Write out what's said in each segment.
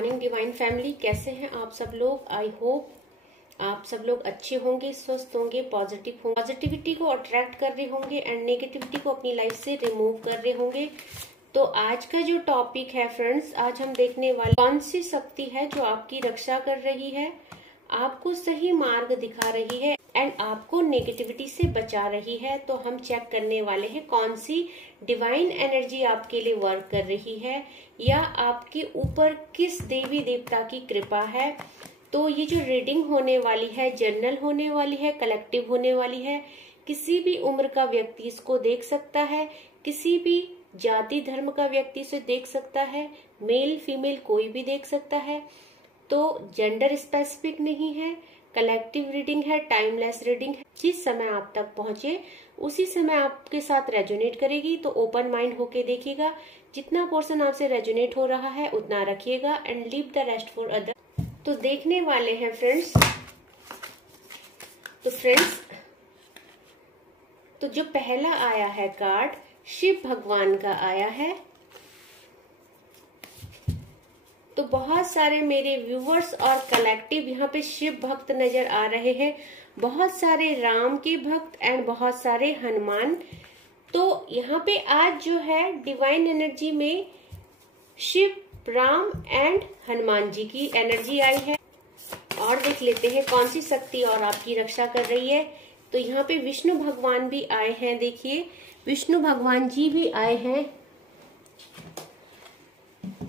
Morning divine family, कैसे हैं आप सब लोग। आई होप आप सब लोग अच्छे होंगे, स्वस्थ होंगे, पॉजिटिव होंगे, पॉजिटिविटी को अट्रैक्ट कर रहे होंगे एंड नेगेटिविटी को अपनी लाइफ से रिमूव कर रहे होंगे। तो आज का जो टॉपिक है फ्रेंड्स, आज हम देखने वाले कौन सी शक्ति है जो आपकी रक्षा कर रही है, आपको सही मार्ग दिखा रही है एंड आपको नेगेटिविटी से बचा रही है। तो हम चेक करने वाले हैं कौन सी डिवाइन एनर्जी आपके लिए वर्क कर रही है या आपके ऊपर किस देवी देवता की कृपा है। तो ये जो रीडिंग होने वाली है, जर्नल होने वाली है, कलेक्टिव होने वाली है, किसी भी उम्र का व्यक्ति इसको देख सकता है, किसी भी जाति धर्म का व्यक्ति इसे देख सकता है, मेल फीमेल कोई भी देख सकता है। तो जेंडर स्पेसिफिक नहीं है, कलेक्टिव रीडिंग है, टाइमलेस रीडिंग है। जिस समय आप तक पहुंचे उसी समय आपके साथ रेजोनेट करेगी। तो ओपन माइंड होके देखिएगा, जितना पोर्शन आपसे रेजोनेट हो रहा है उतना रखिएगा and leave the rest for other. तो देखने वाले हैं फ्रेंड्स। तो जो पहला आया है कार्ड शिव भगवान का आया है। तो बहुत सारे मेरे व्यूवर्स और कलेक्टिव यहाँ पे शिव भक्त नजर आ रहे हैं, बहुत सारे राम के भक्त एंड बहुत सारे हनुमान। तो यहाँ पे आज जो है डिवाइन एनर्जी में शिव, राम एंड हनुमान जी की एनर्जी आई है। और देख लेते हैं कौन सी शक्ति और आपकी रक्षा कर रही है। तो यहाँ पे विष्णु भगवान भी आए हैं, देखिए विष्णु भगवान जी भी आए हैं,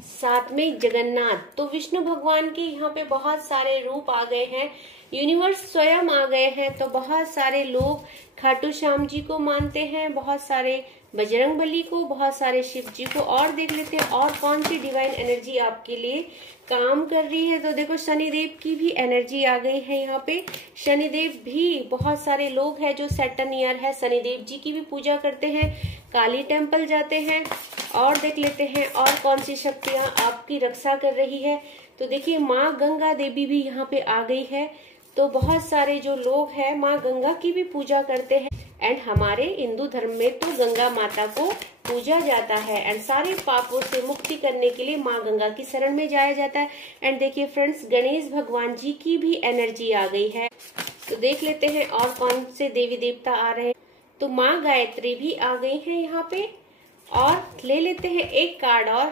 साथ में जगन्नाथ। तो विष्णु भगवान के यहाँ पे बहुत सारे रूप आ गए हैं, यूनिवर्स स्वयं आ गए हैं। तो बहुत सारे लोग खाटू श्याम जी को मानते हैं, बहुत सारे बजरंग बली को, बहुत सारे शिव जी को। और देख लेते हैं और कौन सी डिवाइन एनर्जी आपके लिए काम कर रही है। तो देखो शनिदेव की भी एनर्जी आ गई है यहाँ पे। शनिदेव भी, बहुत सारे लोग हैं जो सैटर्न ईयर है, शनिदेव जी की भी पूजा करते हैं, काली टेम्पल जाते हैं। और देख लेते हैं और कौन सी शक्तियां आपकी रक्षा कर रही है। तो देखिए माँ गंगा देवी भी यहाँ पे आ गई है। तो बहुत सारे जो लोग हैं माँ गंगा की भी पूजा करते हैं एंड हमारे हिंदू धर्म में तो गंगा माता को पूजा जाता है एंड सारे पापों से मुक्ति करने के लिए माँ गंगा की शरण में जाया जाता है। एंड देखिए फ्रेंड्स, गणेश भगवान जी की भी एनर्जी आ गई है। तो देख लेते हैं और कौन से देवी देवता आ रहे हैं। तो माँ गायत्री भी आ गई है यहाँ पे। और ले लेते हैं एक कार्ड और।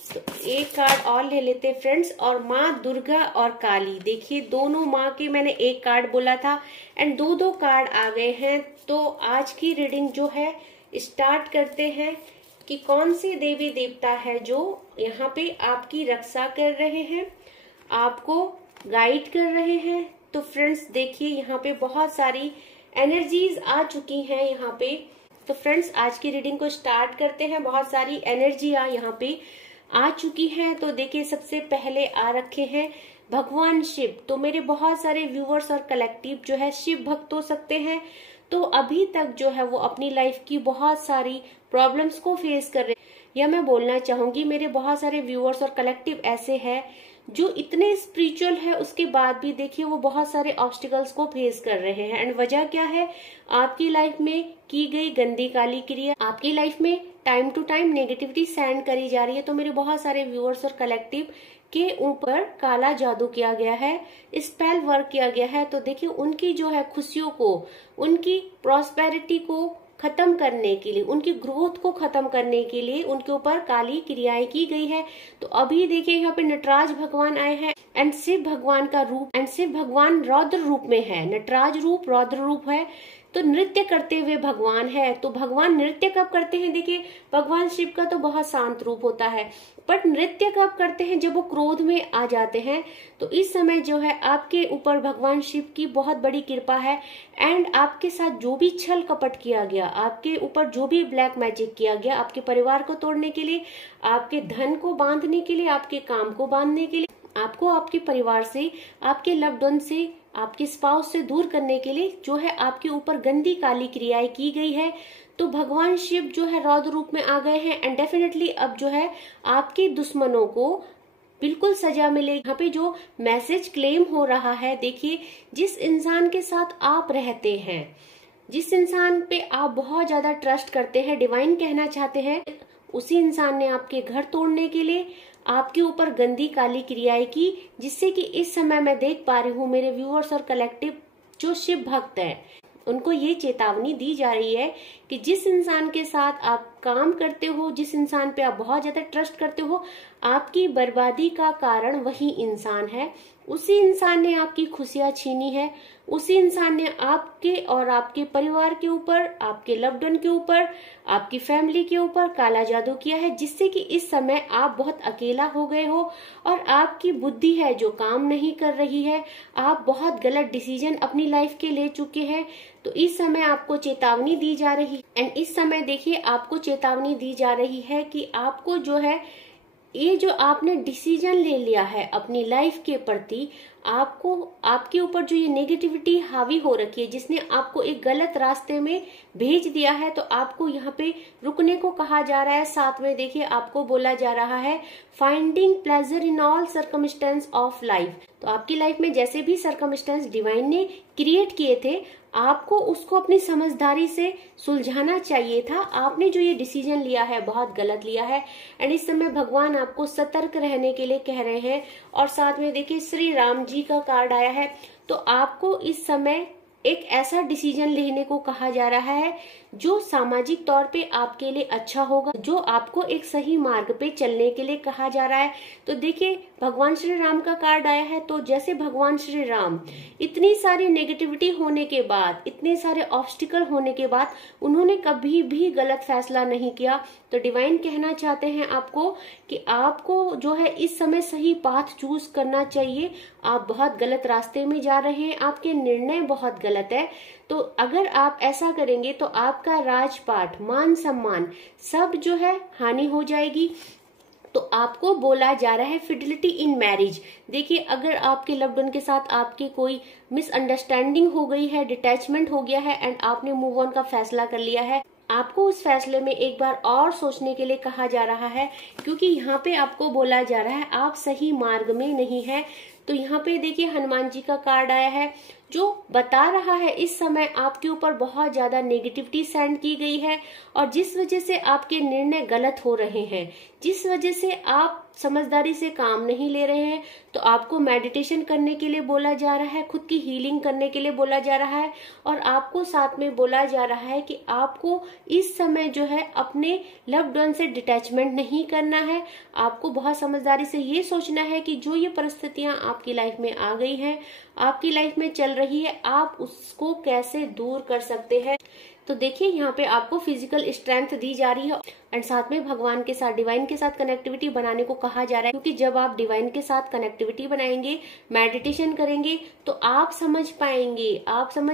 तो एक कार्ड और ले लेते हैं फ्रेंड्स। और माँ दुर्गा और काली, देखिए दोनों माँ के मैंने एक कार्ड बोला था एंड दो कार्ड आ गए हैं। तो आज की रीडिंग जो है स्टार्ट करते हैं कि कौन सी देवी देवता है जो यहाँ पे आपकी रक्षा कर रहे हैं, आपको गाइड कर रहे हैं। तो फ्रेंड्स देखिए यहाँ पे बहुत सारी एनर्जीज आ चुकी हैं यहाँ पे। तो फ्रेंड्स आज की रीडिंग को स्टार्ट करते हैं। बहुत सारी एनर्जियां यहाँ पे आ चुकी हैं। तो देखिए सबसे पहले आ रखे हैं भगवान शिव। तो मेरे बहुत सारे व्यूवर्स और कलेक्टिव जो है शिव भक्त हो सकते हैं। तो अभी तक जो है वो अपनी लाइफ की बहुत सारी प्रॉब्लम्स को फेस कर रहे हैं, या मैं बोलना चाहूंगी मेरे बहुत सारे व्यूवर्स और कलेक्टिव ऐसे हैं जो इतने स्पिरिचुअल है, उसके बाद भी देखिए वो बहुत सारे ऑब्स्टिकल्स को फेस कर रहे हैं। एंड वजह क्या है, आपकी लाइफ में की गई गंदी काली क्रिया, आपकी लाइफ में time to time negativity send करी जा रही है। तो मेरे बहुत सारे व्यूअर्स और कलेक्टिव के ऊपर काला जादू किया गया है, स्पेल वर्क किया गया है। तो देखिए उनकी जो है खुशियों को, उनकी प्रॉस्पेरिटी को खत्म करने के लिए, उनकी ग्रोथ को खत्म करने के लिए उनके ऊपर काली क्रियाएं की गई है। तो अभी देखिए यहाँ पे नटराज भगवान आए हैं एंड शिव भगवान का रूप, एंड शिव भगवान रौद्र रूप में है, नटराज रूप रौद्र रूप है। तो नृत्य करते हुए भगवान है। तो भगवान नृत्य कब करते हैं, देखिए भगवान शिव का तो बहुत शांत रूप होता है, बट नृत्य कब करते हैं, जब वो क्रोध में आ जाते हैं। तो इस समय जो है आपके ऊपर भगवान शिव की बहुत बड़ी कृपा है एंड आपके साथ जो भी छल कपट किया गया, आपके ऊपर जो भी ब्लैक मैजिक किया गया, आपके परिवार को तोड़ने के लिए, आपके धन को बांधने के लिए, आपके काम को बांधने के लिए, आपको आपके परिवार से, आपके लव्ड वन से, आपके स्पाउस से दूर करने के लिए जो है आपके ऊपर गंदी काली क्रियाएं की गई है। तो भगवान शिव जो है रौद्र रूप में आ गए हैं एंड डेफिनेटली अब जो है आपके दुश्मनों को बिल्कुल सजा मिलेगी। यहाँ पे जो मैसेज क्लेम हो रहा है, देखिए जिस इंसान के साथ आप रहते हैं जिस इंसान पे आप बहुत ज्यादा ट्रस्ट करते हैं, डिवाइन कहना चाहते हैं, उसी इंसान ने आपके घर तोड़ने के लिए आपके ऊपर गंदी काली क्रियाएं की, जिससे कि इस समय मैं देख पा रही हूँ मेरे व्यूअर्स और कलेक्टिव जो शिव भक्त हैं, उनको ये चेतावनी दी जा रही है कि जिस इंसान के साथ आप काम करते हो, जिस इंसान पे आप बहुत ज्यादा ट्रस्ट करते हो, आपकी बर्बादी का कारण वही इंसान है। उसी इंसान ने आपकी खुशियां छीनी है, उसी इंसान ने आपके और आपके परिवार के ऊपर, आपके लव्ड वन के ऊपर, आपकी फैमिली के ऊपर काला जादू किया है, जिससे कि इस समय आप बहुत अकेला हो गए हो और आपकी बुद्धि है जो काम नहीं कर रही है। आप बहुत गलत डिसीजन अपनी लाइफ के ले चुके हैं। तो इस समय आपको चेतावनी दी जा रही है, एंड इस समय देखिए आपको चेतावनी दी जा रही है कि आपको जो है ये जो आपने डिसीजन ले लिया है अपनी लाइफ के प्रति, आपको आपके ऊपर जो ये नेगेटिविटी हावी हो रखी है, जिसने आपको एक गलत रास्ते में भेज दिया है, तो आपको यहाँ पे रुकने को कहा जा रहा है। साथ में देखिए आपको बोला जा रहा है finding pleasure in all circumstance of life. तो आपकी लाइफ में जैसे भी सर्कमस्टेंस डिवाइन ने क्रिएट किए थे, आपको उसको अपनी समझदारी से सुलझाना चाहिए था। आपने जो ये डिसीजन लिया है बहुत गलत लिया है, एंड इस समय भगवान आपको सतर्क रहने के लिए कह रहे हैं। और साथ में देखिए श्री राम जी का कार्ड आया है, तो आपको इस समय एक ऐसा डिसीजन लेने को कहा जा रहा है जो सामाजिक तौर पे आपके लिए अच्छा होगा, जो आपको एक सही मार्ग पे चलने के लिए कहा जा रहा है। तो देखिए भगवान श्री राम का कार्ड आया है, तो जैसे भगवान श्री राम इतनी सारी नेगेटिविटी होने के बाद, इतने सारे ऑब्स्टिकल होने के बाद, उन्होंने कभी भी गलत फैसला नहीं किया। तो डिवाइन कहना चाहते हैं आपको कि आपको जो है इस समय सही पाथ चूज करना चाहिए। आप बहुत गलत रास्ते में जा रहे हैं, आपके निर्णय बहुत गलत है। तो अगर आप ऐसा करेंगे तो आपका राजपाट, मान सम्मान सब जो है हानि हो जाएगी। तो आपको बोला जा रहा है फिडिलिटी इन मैरिज। देखिए अगर आपके लव्ड वन के साथ आपकी कोई मिसअंडरस्टैंडिंग हो गई है, डिटैचमेंट हो गया है, एंड आपने मूव ऑन का फैसला कर लिया है, आपको उस फैसले में एक बार और सोचने के लिए कहा जा रहा है, क्योंकि यहाँ पे आपको बोला जा रहा है आप सही मार्ग में नहीं है। तो यहाँ पे देखिए हनुमान जी का कार्ड आया है जो बता रहा है इस समय आपके ऊपर बहुत ज्यादा नेगेटिविटी सेंड की गई है, और जिस वजह से आपके निर्णय गलत हो रहे हैं, जिस वजह से आप समझदारी से काम नहीं ले रहे हैं, तो आपको मेडिटेशन करने के लिए बोला जा रहा है, खुद की हीलिंग करने के लिए बोला जा रहा है, और आपको साथ में बोला जा रहा है कि आपको इस समय जो है अपने लव्ड वन से डिटैचमेंट नहीं करना है। आपको बहुत समझदारी से ये सोचना है कि जो ये परिस्थितियां आपकी लाइफ में आ गई हैं, आपकी लाइफ में चल रही है, आप उसको कैसे दूर कर सकते हैं। तो देखिए यहाँ पे आपको फिजिकल स्ट्रेंथ दी जा रही है, एंड साथ में भगवान के साथ, डिवाइन के साथ कनेक्टिविटी बनाने को कहा जा रहा है, क्योंकि जब आप डिवाइन के साथ कनेक्टिविटी बनाएंगे, मेडिटेशन करेंगे, तो आप समझ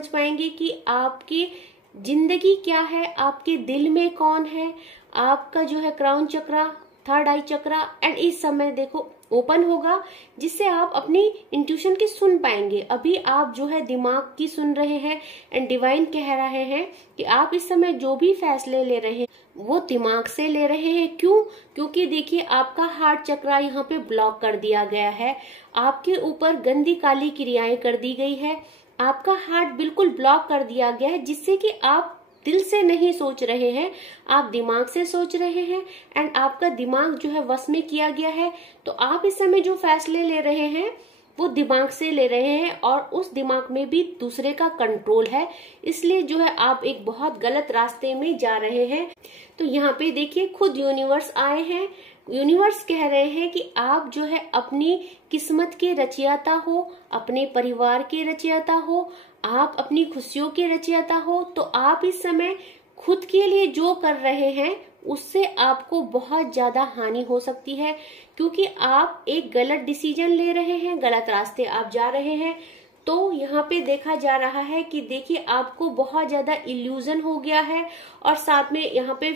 पाएंगे कि आपकी जिंदगी क्या है, आपके दिल में कौन है, आपका जो है crown chakra, third I chakra, and इस समय देखो ओपन होगा, जिससे आप अपनी इंट्यूशन की सुन पाएंगे। अभी आप जो है दिमाग की सुन रहे हैं, एंड डिवाइन कह रहे हैं कि आप इस समय जो भी फैसले ले रहे हैं वो दिमाग से ले रहे हैं। क्यों? क्योंकि देखिए आपका हार्ट चक्रा यहाँ पे ब्लॉक कर दिया गया है, आपके ऊपर गंदी काली क्रियाएं कर दी गई है, आपका हार्ट बिल्कुल ब्लॉक कर दिया गया है, जिससे कि आप दिल से नहीं सोच रहे हैं, आप दिमाग से सोच रहे हैं, एंड आपका दिमाग जो है वश में किया गया है। तो आप इस समय जो फैसले ले रहे हैं वो दिमाग से ले रहे हैं, और उस दिमाग में भी दूसरे का कंट्रोल है, इसलिए जो है आप एक बहुत गलत रास्ते में जा रहे हैं। तो यहाँ पे देखिए खुद यूनिवर्स आए हैं, यूनिवर्स कह रहे हैं कि आप जो है अपनी किस्मत के रचयिता हो, अपने परिवार के रचयिता हो, आप अपनी खुशियों के रचयिता हो। तो आप इस समय खुद के लिए जो कर रहे हैं उससे आपको बहुत ज्यादा हानि हो सकती है, क्योंकि आप एक गलत डिसीजन ले रहे हैं, गलत रास्ते आप जा रहे हैं। तो यहाँ पे देखा जा रहा है कि देखिए आपको बहुत ज्यादा इल्यूजन हो गया है, और साथ में यहाँ पे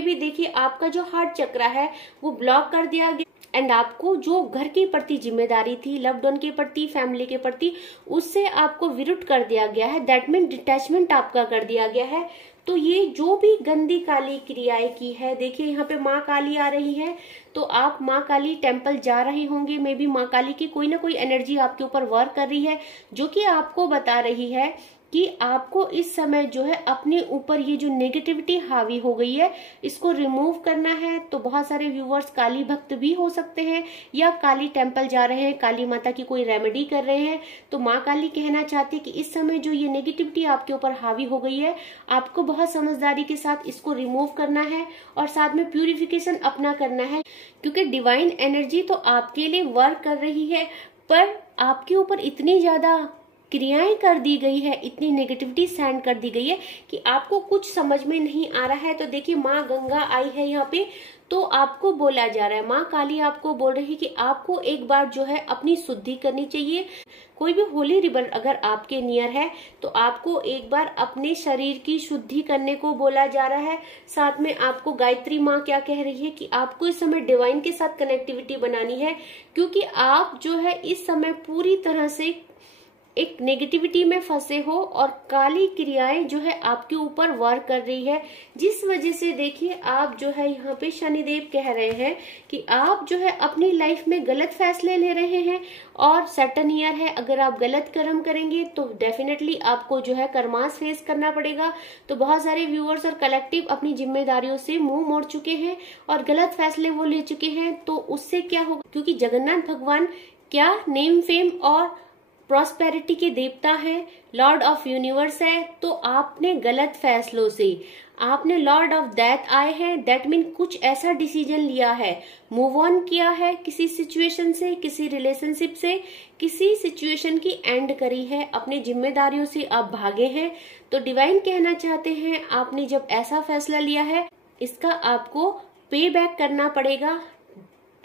भी देखिए आपका जो हार्ट चक्रा है वो ब्लॉक कर दिया गया, एंड आपको जो घर के प्रति जिम्मेदारी थी, लव्ड वन के प्रति, फैमिली के प्रति, उससे आपको विरुद्ध कर दिया गया है। दैट मीन डिटैचमेंट आपका कर दिया गया है। तो ये जो भी गंदी काली क्रियाएं की है, देखिए यहाँ पे माँ काली आ रही है, तो आप माँ काली टेम्पल जा रहे होंगे, मे बी माँ काली की कोई ना कोई एनर्जी आपके ऊपर वर्क कर रही है, जो कि आपको बता रही है कि आपको इस समय जो है अपने ऊपर ये जो नेगेटिविटी हावी हो गई है इसको रिमूव करना है। तो बहुत सारे व्यूअर्स काली भक्त भी हो सकते हैं या काली टेम्पल जा रहे हैं, काली माता की कोई रेमेडी कर रहे हैं। तो माँ काली कहना चाहती है कि इस समय जो ये नेगेटिविटी आपके ऊपर हावी हो गई है आपको बहुत समझदारी के साथ इसको रिमूव करना है और साथ में प्यूरिफिकेशन अपना करना है, क्योंकि डिवाइन एनर्जी तो आपके लिए वर्क कर रही है पर आपके ऊपर इतनी ज्यादा क्रियाएं कर दी गई है, इतनी नेगेटिविटी सेंड कर दी गई है कि आपको कुछ समझ में नहीं आ रहा है। तो देखिए माँ गंगा आई है यहाँ पे, तो आपको बोला जा रहा है, माँ काली आपको बोल रही है कि आपको एक बार जो है अपनी शुद्धि करनी चाहिए। कोई भी होली रिवर अगर आपके नियर है तो आपको एक बार अपने शरीर की शुद्धि करने को बोला जा रहा है। साथ में आपको गायत्री माँ क्या कह रही है कि आपको इस समय डिवाइन के साथ कनेक्टिविटी बनानी है, क्योंकि आप जो है इस समय पूरी तरह से एक नेगेटिविटी में फंसे हो और काली क्रियाएं जो है आपके ऊपर वर्क कर रही है, जिस वजह से देखिए आप जो है यहाँ पे शनिदेव कह रहे हैं कि आप जो है अपनी लाइफ में गलत फैसले ले रहे हैं और सैटर्न ईयर है, अगर आप गलत कर्म करेंगे तो डेफिनेटली आपको जो है कर्मास फेस करना पड़ेगा। तो बहुत सारे व्यूअर्स और कलेक्टिव अपनी जिम्मेदारियों से मुंह मोड़ चुके हैं और गलत फैसले वो ले चुके हैं। तो उससे क्या होगा, क्योंकि जगन्नाथ भगवान क्या नेम फेम और प्रॉस्पेरिटी के देवता है, लॉर्ड ऑफ यूनिवर्स है, तो आपने गलत फैसलों से आपने लॉर्ड ऑफ डेथ आए हैं, दैट मीन कुछ ऐसा डिसीजन लिया है, मूव ऑन किया है किसी सिचुएशन से, किसी रिलेशनशिप से, किसी सिचुएशन की एंड करी है, अपनी जिम्मेदारियों से आप भागे हैं। तो डिवाइन कहना चाहते हैं आपने जब ऐसा फैसला लिया है इसका आपको पे बैक करना पड़ेगा।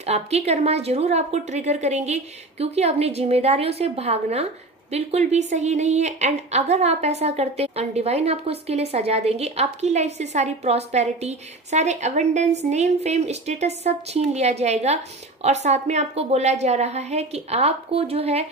आपके कर्मा जरूर आपको ट्रिगर करेंगे, क्योंकि अपनी जिम्मेदारियों से भागना बिल्कुल भी सही नहीं है। एंड अगर आप ऐसा करते हैं डिवाइन आपको इसके लिए सजा देंगे, आपकी लाइफ से सारी प्रॉस्पेरिटी, सारे अबंडेंस, नेम फेम, स्टेटस सब छीन लिया जाएगा। और साथ में आपको बोला जा रहा है कि आपको जो है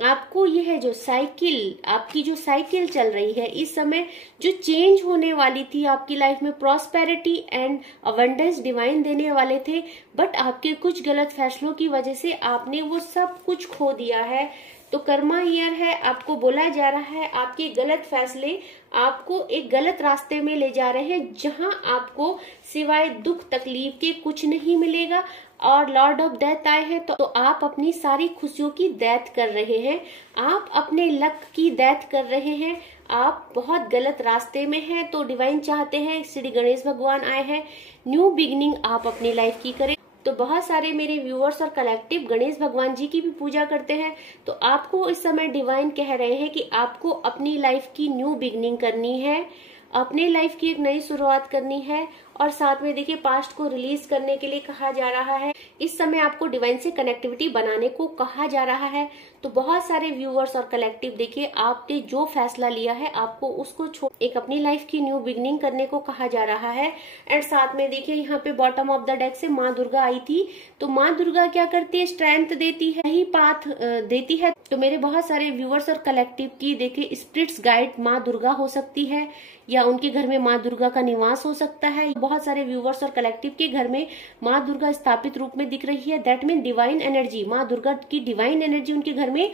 आपको ये है जो साइकिल, आपकी जो साइकिल चल रही है इस समय जो चेंज होने वाली थी आपकी लाइफ में, प्रॉस्पेरिटी एंड अबंडेंस डिवाइन देने वाले थे, बट आपके कुछ गलत फैसलों की वजह से आपने वो सब कुछ खो दिया है। तो कर्मा ईयर है, आपको बोला जा रहा है आपके गलत फैसले आपको एक गलत रास्ते में ले जा रहे हैं, जहां आपको सिवाय दुख तकलीफ के कुछ नहीं मिलेगा। और लॉर्ड ऑफ डेथ आए हैं तो आप अपनी सारी खुशियों की डेथ कर रहे हैं, आप अपने लक की डेथ कर रहे हैं, आप बहुत गलत रास्ते में हैं। तो डिवाइन चाहते हैं, श्री गणेश भगवान आए हैं, न्यू बिगिनिंग आप अपनी लाइफ की करें। तो बहुत सारे मेरे व्यूअर्स और कलेक्टिव गणेश भगवान जी की भी पूजा करते हैं। तो आपको इस समय डिवाइन कह रहे हैं कि आपको अपनी लाइफ की न्यू बिगिनिंग करनी है, अपने लाइफ की एक नई शुरुआत करनी है। और साथ में देखिए पास्ट को रिलीज करने के लिए कहा जा रहा है, इस समय आपको डिवाइन से कनेक्टिविटी बनाने को कहा जा रहा है। तो बहुत सारे व्यूअर्स और कलेक्टिव देखिए आपने जो फैसला लिया है आपको उसको छोड़ एक अपनी लाइफ की न्यू बिगनिंग करने को कहा जा रहा है। एंड साथ में देखिए यहाँ पे बॉटम ऑफ द डेक से माँ दुर्गा आई थी। तो माँ दुर्गा क्या करती है, स्ट्रेंथ देती है, ही पाथ देती है। तो मेरे बहुत सारे व्यूअर्स और कलेक्टिव की देखिए स्पिरिट्स गाइड माँ दुर्गा हो सकती है या उनके घर में माँ दुर्गा का निवास हो सकता है। बहुत सारे व्यूअर्स और कलेक्टिव के घर में माँ दुर्गा स्थापित रूप में दिख रही है, दैट मीन डिवाइन एनर्जी, माँ दुर्गा की डिवाइन एनर्जी उनके घर में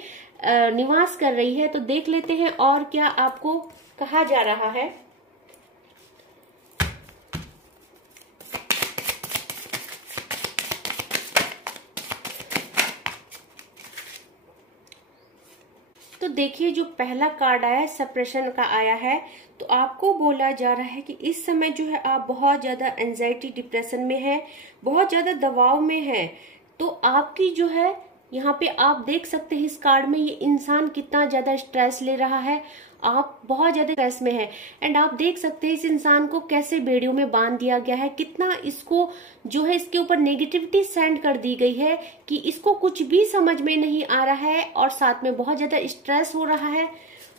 निवास कर रही है। तो देख लेते हैं और क्या आपको कहा जा रहा है। तो देखिए जो पहला कार्ड आया है सेपरेशन का आया है। तो आपको बोला जा रहा है कि इस समय जो है आप बहुत ज्यादा एंजाइटी डिप्रेशन में है, बहुत ज्यादा दबाव में है। तो आपकी जो है यहाँ पे आप देख सकते हैं इस कार्ड में ये इंसान कितना ज्यादा स्ट्रेस ले रहा है, आप बहुत ज्यादा स्ट्रेस में है। एंड आप देख सकते हैं इस इंसान को कैसे बेड़ियों में बांध दिया गया है, कितना इसको जो है इसके ऊपर नेगेटिविटी सेंड कर दी गई है कि इसको कुछ भी समझ में नहीं आ रहा है और साथ में बहुत ज्यादा स्ट्रेस हो रहा है।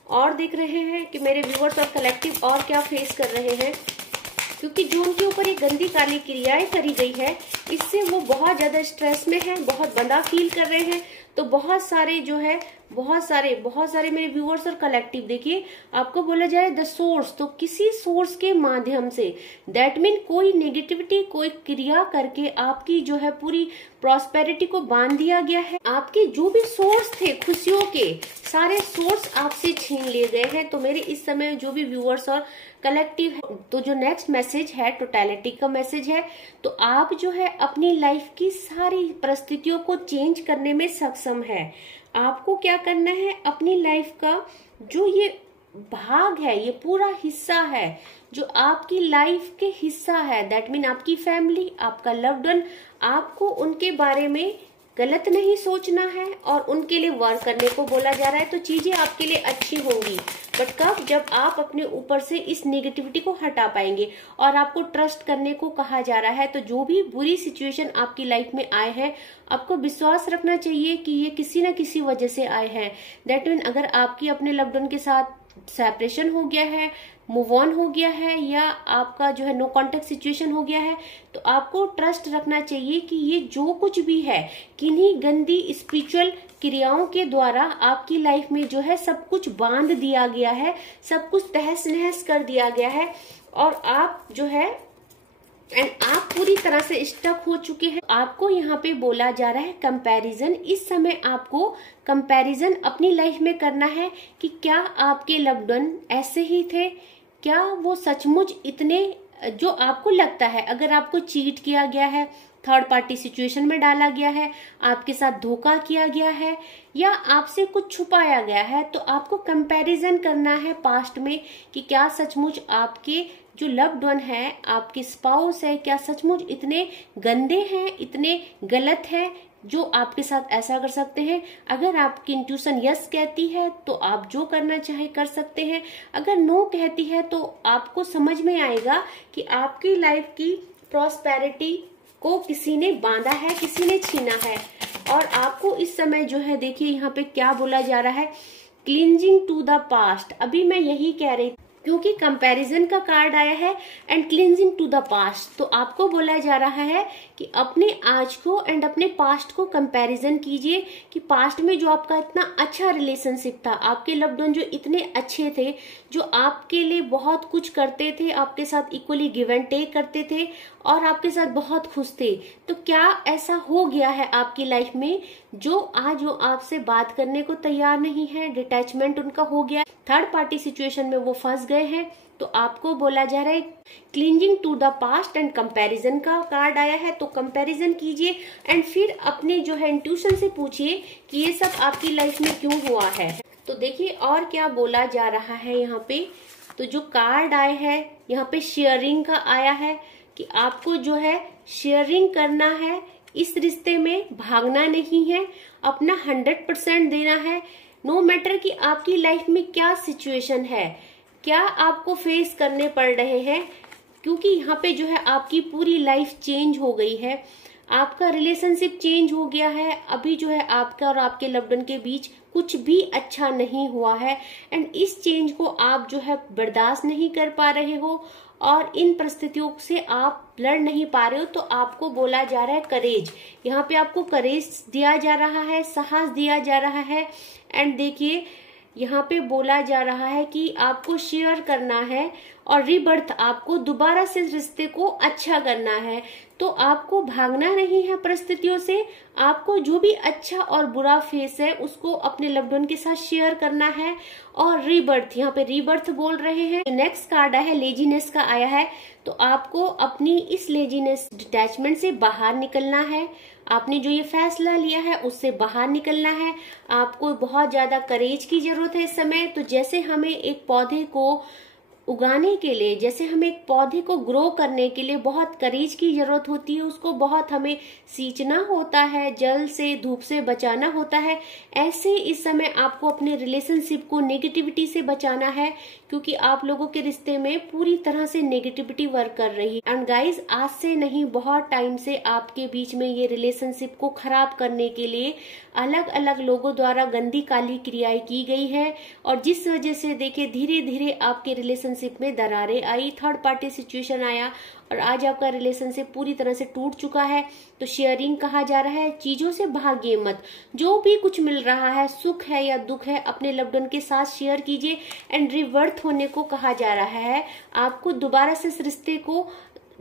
और देख रहे हैं कि मेरे व्यूअर्स और कलेक्टिव और क्या फेस कर रहे हैं, क्योंकि जो उनके ऊपर ये गंदी काली क्रियाएं करी गई है इससे वो बहुत ज्यादा स्ट्रेस में है, बहुत बंदा फील कर रहे हैं। तो बहुत सारे जो है बहुत सारे मेरे व्यूअर्स और कलेक्टिव, देखिए आपको बोला जाए द सोर्स, तो किसी सोर्स के माध्यम से, दैट मीन कोई नेगेटिविटी, कोई क्रिया करके आपकी जो है पूरी प्रॉस्पेरिटी को बांध दिया गया है। आपके जो भी सोर्स थे खुशियों के, सारे सोर्स आपसे छीन लिए गए हैं। तो मेरे इस समय जो भी व्यूअर्स और कलेक्टिव है, तो जो नेक्स्ट मैसेज है टोटलिटी का मैसेज है, तो आप जो है अपनी लाइफ की सारी परिस्थितियों को चेंज करने में सक्षम है। आपको क्या करना है, अपनी लाइफ का जो ये भाग है, ये पूरा हिस्सा है जो आपकी लाइफ के हिस्सा है, दैट मीन आपकी फैमिली, आपका लव्ड वन, आपको उनके बारे में गलत नहीं सोचना है और उनके लिए वर्क करने को बोला जा रहा है। तो चीजें आपके लिए अच्छी होंगी, बट कब, जब आप अपने ऊपर से इस नेगेटिविटी को हटा पाएंगे और आपको ट्रस्ट करने को कहा जा रहा है। तो जो भी बुरी सिचुएशन आपकी लाइफ में आए हैं, आपको विश्वास रखना चाहिए कि ये किसी न किसी वजह से आए हैं। दैट मीन अगर आपकी अपने लव्ड वन के साथ सेपरेशन हो गया है, मूव ऑन हो गया है, या आपका जो है नो कॉन्टेक्ट सिचुएशन हो गया है, तो आपको ट्रस्ट रखना चाहिए कि ये जो कुछ भी है, किन्हीं गंदी स्पिरिचुअल क्रियाओं के द्वारा आपकी लाइफ में जो है सब कुछ बांध दिया गया है, सब कुछ तहस नहस कर दिया गया है, और आप जो है आप पूरी तरह से स्टक हो चुके हैं। आपको यहाँ पे बोला जा रहा है कंपैरिजन। इस समय आपको कंपैरिजन अपनी लाइफ में करना है कि क्या आपके लव्ड वन ऐसे ही थे, क्या वो सचमुच इतने, जो आपको लगता है, अगर आपको चीट किया गया है, थर्ड पार्टी सिचुएशन में डाला गया है, आपके साथ धोखा किया गया है, या आपसे कुछ छुपाया गया है, तो आपको कंपैरिजन करना है पास्ट में कि क्या सचमुच आपके जो लव्ड वन है, आपके स्पाउस है, क्या सचमुच इतने गंदे हैं, इतने गलत हैं जो आपके साथ ऐसा कर सकते हैं। अगर आपकी इंट्यूशन यस कहती है तो आप जो करना चाहे कर सकते हैं, अगर नो कहती है तो आपको समझ में आएगा कि आपकी लाइफ की प्रॉस्पेरिटी को किसी ने बांधा है, किसी ने छीना है। और आपको इस समय जो है, देखिए यहाँ पे क्या बोला जा रहा है, क्लींजिंग टू द पास्ट। अभी मैं यही कह रही, क्योंकि कंपैरिजन का कार्ड आया है and cleansing to the past, तो आपको बोला जा रहा है कि अपने आज को एंड अपने पास्ट को कंपैरिजन कीजिए कि पास्ट में जो आपका इतना अच्छा रिलेशनशिप था, आपके लव्ड वन जो इतने अच्छे थे, जो आपके लिए बहुत कुछ करते थे, आपके साथ इक्वली गिव एंड टेक करते थे और आपके साथ बहुत खुश थे, तो क्या ऐसा हो गया है आपकी लाइफ में जो आज वो आपसे बात करने को तैयार नहीं है, डिटैचमेंट उनका हो गया, थर्ड पार्टी सिचुएशन में वो फंस गए हैं। तो आपको बोला जा रहा है cleansing to the past and comparison का कार्ड आया है, तो कंपैरिजन कीजिए एंड फिर अपने जो है इंट्यूशन से पूछिए कि ये सब आपकी लाइफ में क्यों हुआ है। तो देखिए और क्या बोला जा रहा है यहाँ पे, तो जो कार्ड आए हैं यहाँ पे शेयरिंग का आया है कि आपको जो है शेयरिंग करना है, इस रिश्ते में भागना नहीं है, अपना 100% देना है। नो मैटर कि आपकी लाइफ में क्या सिचुएशन है, क्या आपको फेस करने पड़ रहे हैं, क्योंकि यहाँ पे जो है आपकी पूरी लाइफ चेंज हो गई है, आपका रिलेशनशिप चेंज हो गया है। अभी जो है आपका और आपके लव्ड वन के बीच कुछ भी अच्छा नहीं हुआ है एंड इस चेंज को आप जो है बर्दाश्त नहीं कर पा रहे हो और इन परिस्थितियों से आप लड़ नहीं पा रहे हो। तो आपको बोला जा रहा है करेज, यहाँ पे आपको करेज दिया जा रहा है, साहस दिया जा रहा है। एंड देखिए यहाँ पे बोला जा रहा है कि आपको शेयर करना है और रीबर्थ, आपको दोबारा से रिश्ते को अच्छा करना है। तो आपको भागना नहीं है परिस्थितियों से, आपको जो भी अच्छा और बुरा फेस है उसको अपने लव्ड वन के साथ शेयर करना है और रीबर्थ, यहाँ पे रीबर्थ बोल रहे हैं। नेक्स्ट कार्ड है लेजीनेस का आया है, तो आपको अपनी इस लेजीनेस डिटैचमेंट से बाहर निकलना है। आपने जो ये फैसला लिया है उससे बाहर निकलना है। आपको बहुत ज्यादा करेज की जरूरत है इस समय। तो जैसे हमें एक पौधे को उगाने के लिए, जैसे हमें एक पौधे को ग्रो करने के लिए बहुत करेज की जरूरत होती है, उसको बहुत हमें सींचना होता है, जल से धूप से बचाना होता है, ऐसे इस समय आपको अपने रिलेशनशिप को नेगेटिविटी से बचाना है, क्योंकि आप लोगों के रिश्ते में पूरी तरह से नेगेटिविटी वर्क कर रही है। एंड गाइज, आज से नहीं बहुत टाइम से आपके बीच में ये रिलेशनशिप को खराब करने के लिए अलग अलग लोगों द्वारा गंदी काली क्रियाएं की गई है और जिस वजह से देखिए धीरे धीरे आपके रिलेशनशिप रिलेशनशिप में दरारें आई, थर्ड पार्टी सिचुएशन आया और आज आपका रिलेशनशिप पूरी तरह से टूट चुका है। तो शेयरिंग कहा जा रहा है, चीजों से भागिए मत, जो भी कुछ मिल रहा है, सुख है या दुख है, अपने लव्ड वन के साथ शेयर कीजिए। एंड रिवर्थ होने को कहा जा रहा है, आपको दोबारा से इस रिश्ते को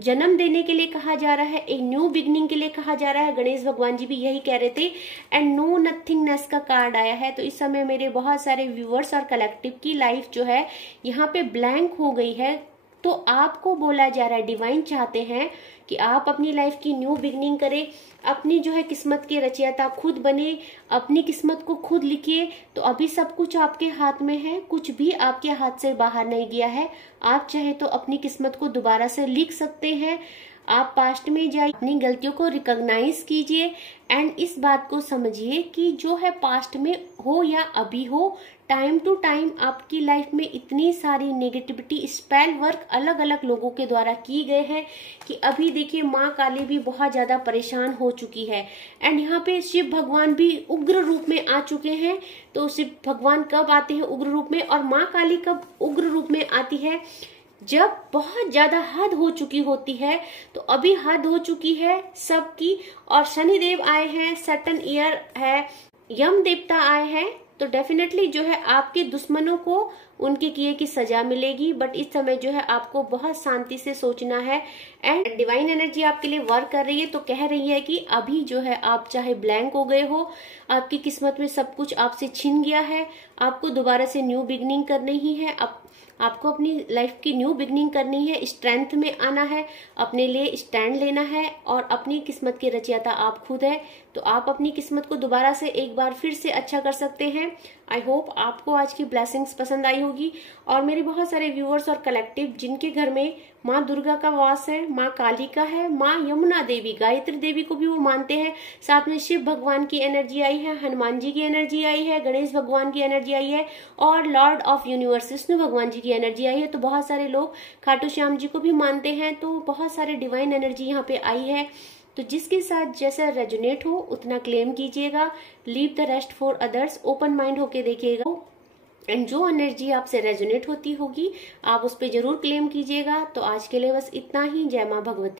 जन्म देने के लिए कहा जा रहा है, एक न्यू बिगनिंग के लिए कहा जा रहा है। गणेश भगवान जी भी यही कह रहे थे। एंड नो नथिंगनेस का कार्ड आया है। तो इस समय मेरे बहुत सारे व्यूअर्स और कलेक्टिव की लाइफ जो है यहाँ पे ब्लैंक हो गई है। तो आपको बोला जा रहा है, डिवाइन चाहते हैं कि आप अपनी लाइफ की न्यू बिगनिंग करें, अपनी जो है किस्मत के रचयिता खुद बने, अपनी किस्मत को खुद लिखिए। तो अभी सब कुछ आपके हाथ में है, कुछ भी आपके हाथ से बाहर नहीं गया है। आप चाहे तो अपनी किस्मत को दोबारा से लिख सकते हैं। आप पास्ट में जाइए, अपनी गलतियों को रिकॉग्नाइज कीजिए एंड इस बात को समझिए कि जो है पास्ट में हो या अभी हो, टाइम टू टाइम आपकी लाइफ में इतनी सारी नेगेटिविटी स्पेल वर्क अलग अलग लोगों के द्वारा की गए हैं कि अभी देखिए माँ काली भी बहुत ज्यादा परेशान हो चुकी है। एंड यहाँ पे शिव भगवान भी उग्र रूप में आ चुके हैं। तो शिव भगवान कब आते हैं उग्र रूप में, और माँ काली कब उग्र रूप में आती है, जब बहुत ज्यादा हद हो चुकी होती है। तो अभी हद हो चुकी है सबकी, और शनिदेव आए हैं, सटन ईयर है, यम देवता आए हैं। तो डेफिनेटली जो है आपके दुश्मनों को उनके किए की सजा मिलेगी। बट इस समय जो है आपको बहुत शांति से सोचना है। एंड डिवाइन एनर्जी आपके लिए वर्क कर रही है, तो कह रही है कि अभी जो है आप चाहे ब्लैंक हो गए हो, आपकी किस्मत में सब कुछ आपसे छिन गया है, आपको दोबारा से न्यू बिगनिंग करनी ही है। आपको अपनी लाइफ की न्यू बिगनिंग करनी है, स्ट्रेंथ में आना है, अपने लिए स्टैंड लेना है और अपनी किस्मत के रचयिता आप खुद है। तो आप अपनी किस्मत को दोबारा से एक बार फिर से अच्छा कर सकते हैं। आई होप आपको आज की ब्लेसिंग्स पसंद आई होगी। और मेरे बहुत सारे व्यूअर्स और कलेक्टिव जिनके घर में माँ दुर्गा का वास है, माँ काली का है, माँ यमुना देवी, गायत्री देवी को भी वो मानते हैं, साथ में शिव भगवान की एनर्जी आई है, हनुमान जी की एनर्जी आई है, गणेश भगवान की एनर्जी आई है और लॉर्ड ऑफ यूनिवर्स विष्णु भगवान जी की एनर्जी आई है। तो बहुत सारे लोग खाटू श्याम जी को भी मानते हैं। तो बहुत सारे डिवाइन एनर्जी यहाँ पे आई है। तो जिसके साथ जैसा रेजोनेट हो उतना क्लेम कीजिएगा, leave the rest for others, open mind होके देखिएगा। एंड जो एनर्जी आपसे रेजोनेट होती होगी आप उस पर जरूर क्लेम कीजिएगा। तो आज के लिए बस इतना ही। जय माँ भगवती।